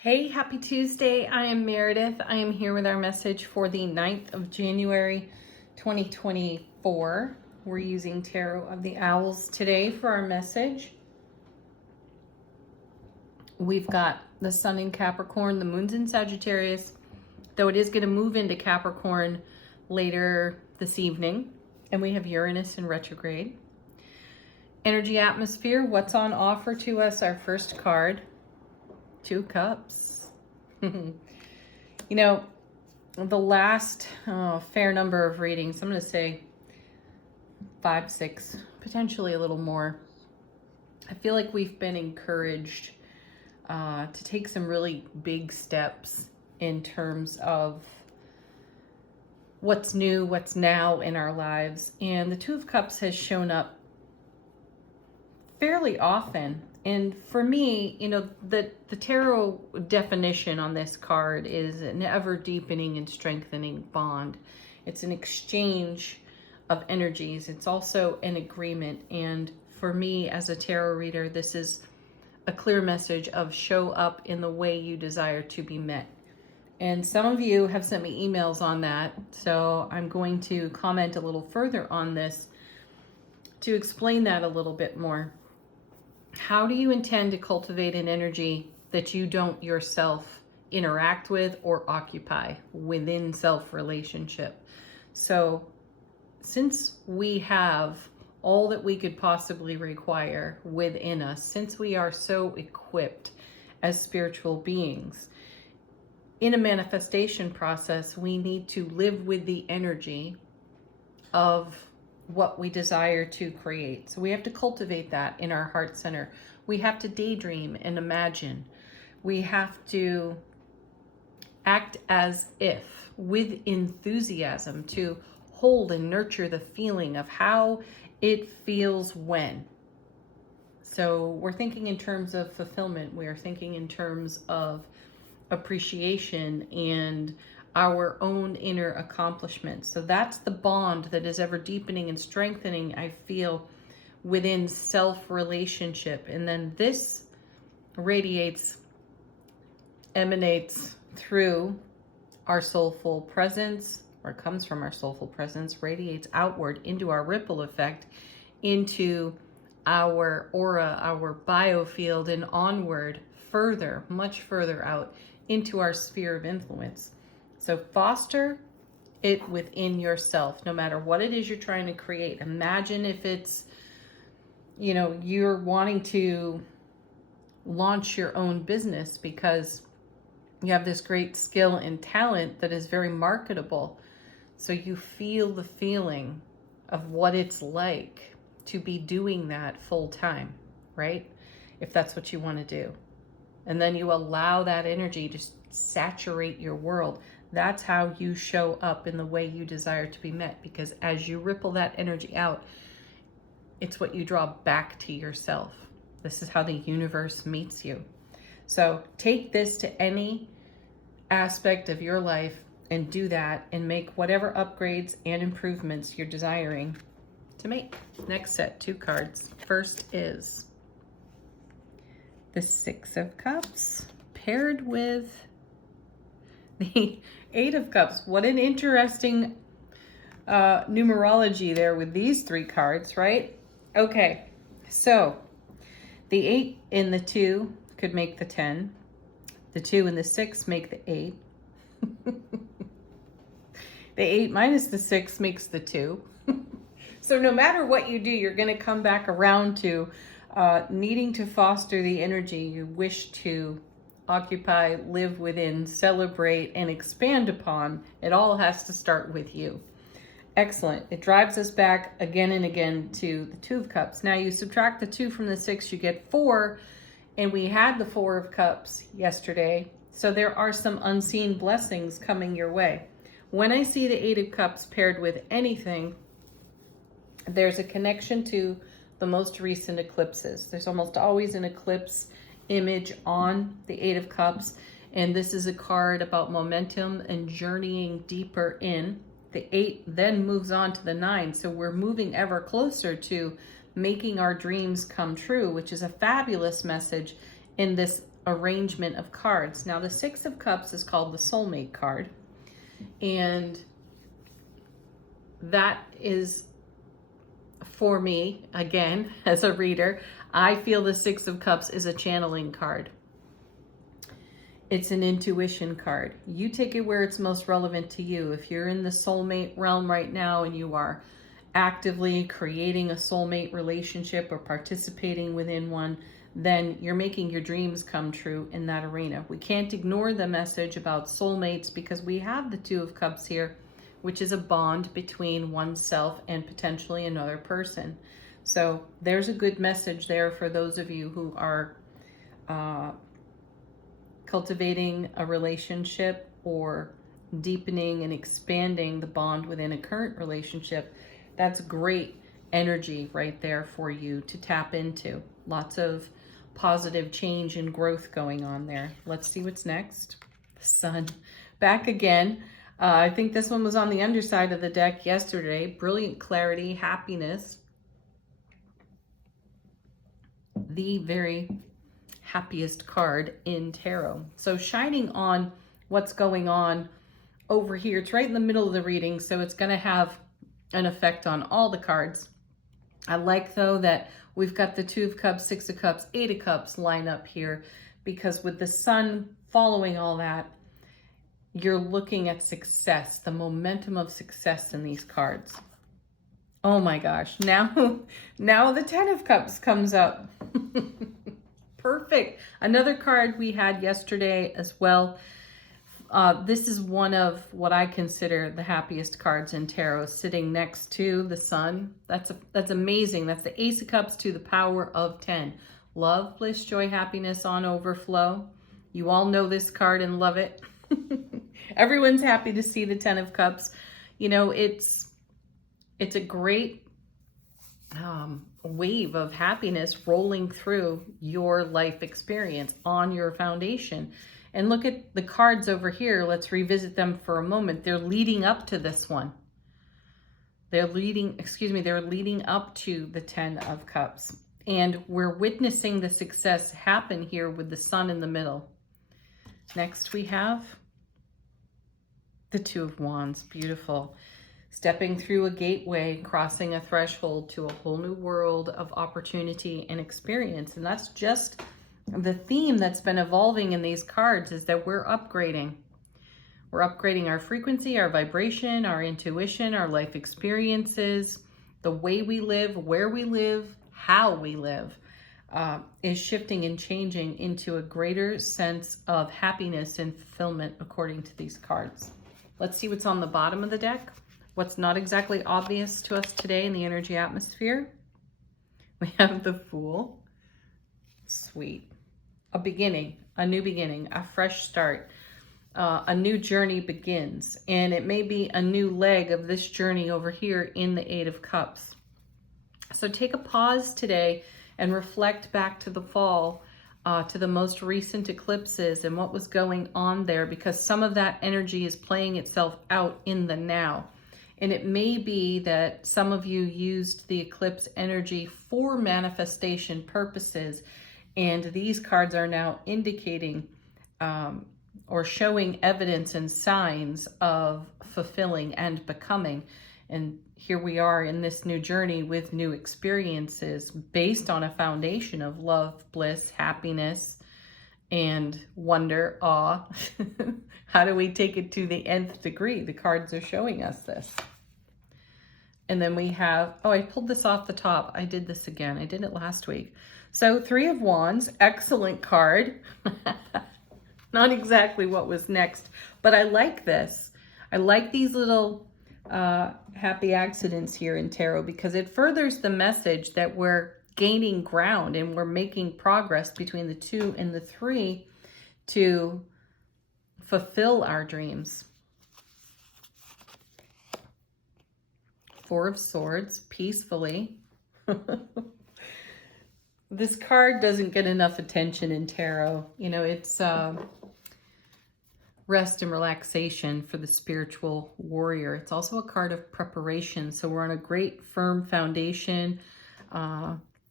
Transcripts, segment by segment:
Hey, happy Tuesday. I am Meredith. I am here with our message for the 9th of January 2024. We're using Tarot of the Owls today for our message. We've got the Sun in Capricorn, the Moon's in Sagittarius, though it is going to move into Capricorn later this evening. And we have Uranus in retrograde. Energy atmosphere, what's on offer to us? Our first card. Two Cups. You know, the last fair number of readings, I'm going to say 5, 6, potentially a little more. I feel like we've been encouraged to take some really big steps in terms of what's new, what's now in our lives. And the Two of Cups has shown up fairly often. And for me, you know, the tarot definition on this card is an ever deepening and strengthening bond. It's an exchange of energies. It's also an agreement. And for me as a tarot reader, this is a clear message of show up in the way you desire to be met. And some of you have sent me emails on that. So I'm going to comment a little further on this to explain that a little bit more. How do you intend to cultivate an energy that you don't yourself interact with or occupy within self-relationship? So since we have all that we could possibly require within us, since we are so equipped as spiritual beings, in a manifestation process, we need to live with the energy of what we desire to create. So we have to cultivate that in our heart center. We have to daydream and imagine. We have to act as if, with enthusiasm, to hold and nurture the feeling of how it feels when. So we're thinking in terms of fulfillment. We are thinking in terms of appreciation and our own inner accomplishments. So that's the bond that is ever deepening and strengthening, I feel, within self-relationship. And then this emanates through our soulful presence, or comes from our soulful presence, radiates outward into our ripple effect, into our aura, our biofield, and onward further, much further out into our sphere of influence. So foster it within yourself, no matter what it is you're trying to create. Imagine if it's, you know, you're wanting to launch your own business because you have this great skill and talent that is very marketable. So you feel the feeling of what it's like to be doing that full time, right? If that's what you want to do. And then you allow that energy to saturate your world. That's how you show up in the way you desire to be met, because as you ripple that energy out, it's what you draw back to yourself. This is how the universe meets you. So take this to any aspect of your life and do that and make whatever upgrades and improvements you're desiring to make. Next set, 2 cards. First is the 6 of Cups paired with the 8 of Cups. What an interesting numerology there with these 3 cards, right? Okay, so the 8 and the 2 could make the 10. The 2 and the 6 make the 8. The 8 minus the 6 makes the 2. So no matter what you do, you're going to come back around to needing to foster the energy you wish to occupy, live within, celebrate, and expand upon. It all has to start with you. Excellent. It drives us back again and again to the 2 of Cups. Now you subtract the 2 from the 6, you get 4, and we had the 4 of Cups yesterday. So there are some unseen blessings coming your way. When I see the 8 of Cups paired with anything, there's a connection to the most recent eclipses. There's almost always an eclipse image on the 8 of Cups, and this is a card about momentum and journeying deeper in. The 8 then moves on to the 9, so we're moving ever closer to making our dreams come true, which is a fabulous message in this arrangement of cards. Now, the Six of Cups is called the soulmate card. And that is, for me, again, as a reader, I feel the Six of Cups is a channeling card. It's an intuition card. You take it where it's most relevant to you. If you're in the soulmate realm right now and you are actively creating a soulmate relationship or participating within one, then you're making your dreams come true in that arena. We can't ignore the message about soulmates because we have the Two of Cups here, which is a bond between oneself and potentially another person. So there's a good message there for those of you who are cultivating a relationship or deepening and expanding the bond within a current relationship. That's great energy right there for you to tap into. Lots of positive change and growth going on there. Let's see what's next. The Sun. Back again. I think this one was on the underside of the deck yesterday. Brilliant clarity, happiness. The very happiest card in tarot. So shining on what's going on over here. It's right in the middle of the reading, so it's going to have an effect on all the cards. I like, though, that we've got the Two of Cups, Six of Cups, Eight of Cups line up here, because with the Sun following all that, you're looking at success, the momentum of success in these cards. Oh my gosh, now the Ten of Cups comes up. Perfect. Another card we had yesterday as well. This is one of what I consider the happiest cards in tarot, sitting next to the Sun. That's amazing. That's the Ace of Cups to the power of 10. Love, bliss, joy, happiness on overflow. You all know this card and love it. Everyone's happy to see the Ten of Cups. You know, it's a great wave of happiness rolling through your life experience on your foundation. And look at the cards over here. Let's revisit them for a moment. They're leading up to this one. They're leading up to the Ten of Cups. And we're witnessing the success happen here with the Sun in the middle. Next we have the Two of Wands. Beautiful. Stepping through a gateway, crossing a threshold to a whole new world of opportunity and experience. And that's just the theme that's been evolving in these cards, is that we're upgrading. We're upgrading our frequency, our vibration, our intuition, our life experiences, the way we live, where we live, how we live, is shifting and changing into a greater sense of happiness and fulfillment according to these cards. Let's see what's on the bottom of the deck. What's not exactly obvious to us today in the energy atmosphere. We have the Fool. Sweet. A beginning, a new beginning, a fresh start. A new journey begins. And it may be a new leg of this journey over here in the Eight of Cups. So take a pause today and reflect back to the fall, to the most recent eclipses and what was going on there, because some of that energy is playing itself out in the now. And it may be that some of you used the eclipse energy for manifestation purposes, and these cards are now indicating or showing evidence and signs of fulfilling and becoming. And here we are in this new journey with new experiences based on a foundation of love, bliss, happiness, and wonder, awe. How do we take it to the nth degree? The cards are showing us this. And then we have, oh, I pulled this off the top. I did this again. I did it last week. So Three of Wands, excellent card. Not exactly what was next, but I like this. I like these little happy accidents here in tarot, because it furthers the message that we're gaining ground and we're making progress between the 2 and the 3 to fulfill our dreams. Four of Swords, peacefully. This card doesn't get enough attention in tarot. You know, it's rest and relaxation for the spiritual warrior. It's also a card of preparation. So we're on a great firm foundation.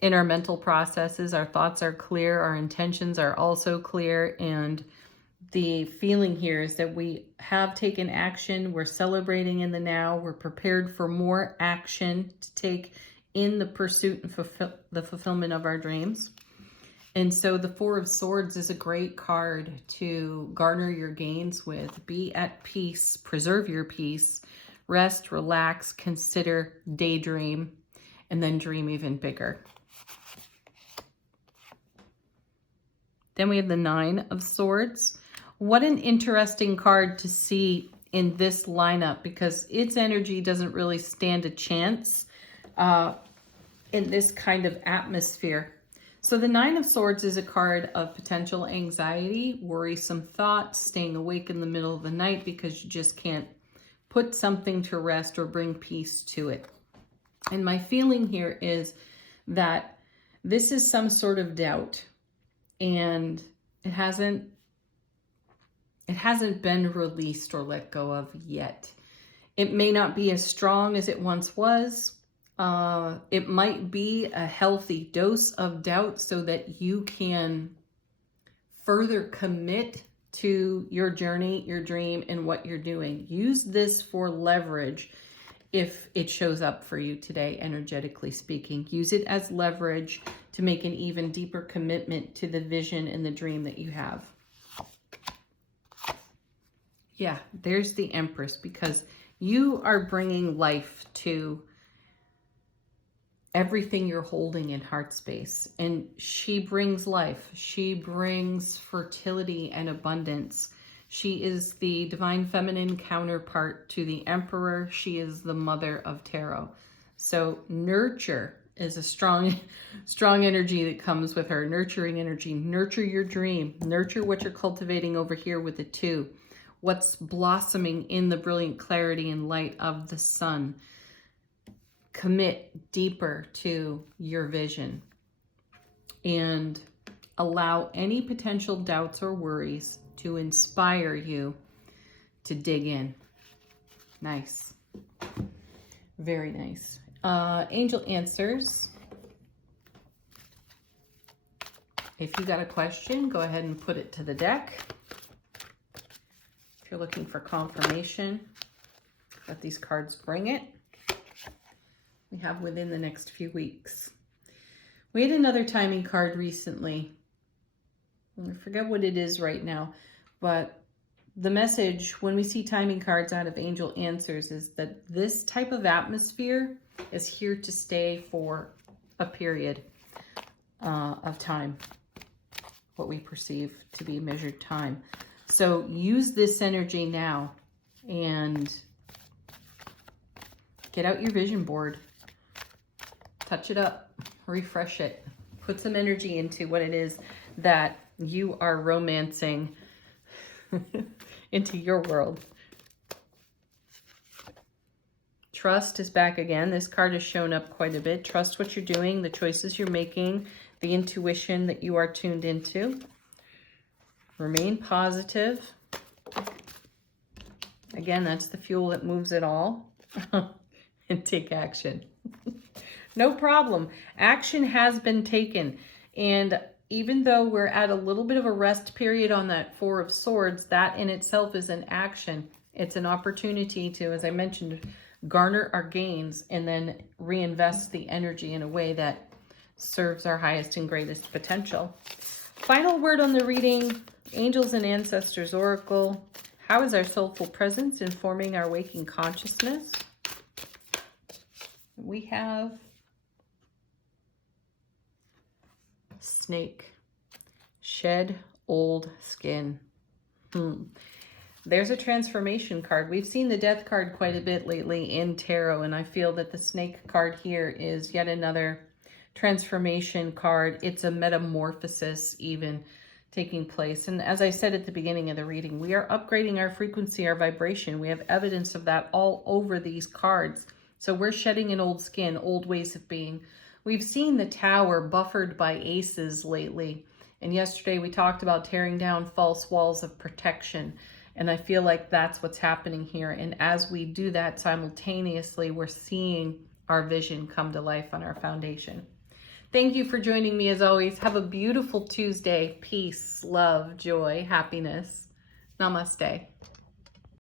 in our mental processes. Our thoughts are clear, our intentions are also clear, and the feeling here is that we have taken action, we're celebrating in the now, we're prepared for more action to take in the pursuit and the fulfillment of our dreams. And so the Four of Swords is a great card to garner your gains with. Be at peace, preserve your peace, rest, relax, consider, daydream, and then dream even bigger. Then we have the Nine of Swords. What an interesting card to see in this lineup, because its energy doesn't really stand a chance in this kind of atmosphere. So the Nine of Swords is a card of potential anxiety, worrisome thoughts, staying awake in the middle of the night because you just can't put something to rest or bring peace to it. And my feeling here is that this is some sort of doubt, and it hasn't been released or let go of yet. It may not be as strong as it once was. It might be a healthy dose of doubt so that you can further commit to your journey, your dream, and what you're doing. Use this for leverage if it shows up for you today, energetically speaking. Use it as leverage to make an even deeper commitment to the vision and the dream that you have. Yeah, there's the Empress, because you are bringing life to everything you're holding in heart space. And she brings life. She brings fertility and abundance. She is the divine feminine counterpart to the Emperor. She is the mother of tarot. So nurture is a strong energy that comes with her. Nurturing energy. Nurture your dream. Nurture what you're cultivating over here with the Two. What's blossoming in the brilliant clarity and light of the sun. Commit deeper to your vision and allow any potential doubts or worries to inspire you to dig in. Nice. Very nice. Angel answers. If you got a question, go ahead and put it to the deck. If you're looking for confirmation that these cards bring it, we have within the next few weeks. We had another timing card recently. I forget what it is right now, but the message when we see timing cards out of Angel Answers is that this type of atmosphere is here to stay for a period of time, what we perceive to be measured time. So use this energy now and get out your vision board. Touch it up, refresh it, put some energy into what it is that you are romancing into your world. Trust is back again. This card has shown up quite a bit. Trust what you're doing, the choices you're making, the intuition that you are tuned into. Remain positive. Again, that's the fuel that moves it all. And take action. No problem. Action has been taken. And even though we're at a little bit of a rest period on that Four of Swords, that in itself is an action. It's an opportunity to, as I mentioned, garner our gains and then reinvest the energy in a way that serves our highest and greatest potential. Final word on the reading, Angels and Ancestors Oracle. How is our soulful presence informing our waking consciousness? We have Snake. Shed old skin. There's a transformation card. We've seen the Death card quite a bit lately in tarot, and I feel that the Snake card here is yet another transformation card. It's a metamorphosis even taking place. And as I said at the beginning of the reading, we are upgrading our frequency, our vibration. We have evidence of that all over these cards. So we're shedding an old skin, old ways of being. We've seen the Tower buffered by aces lately. And yesterday we talked about tearing down false walls of protection. And I feel like that's what's happening here. And as we do that simultaneously, we're seeing our vision come to life on our foundation. Thank you for joining me as always. Have a beautiful Tuesday. Peace, love, joy, happiness. Namaste.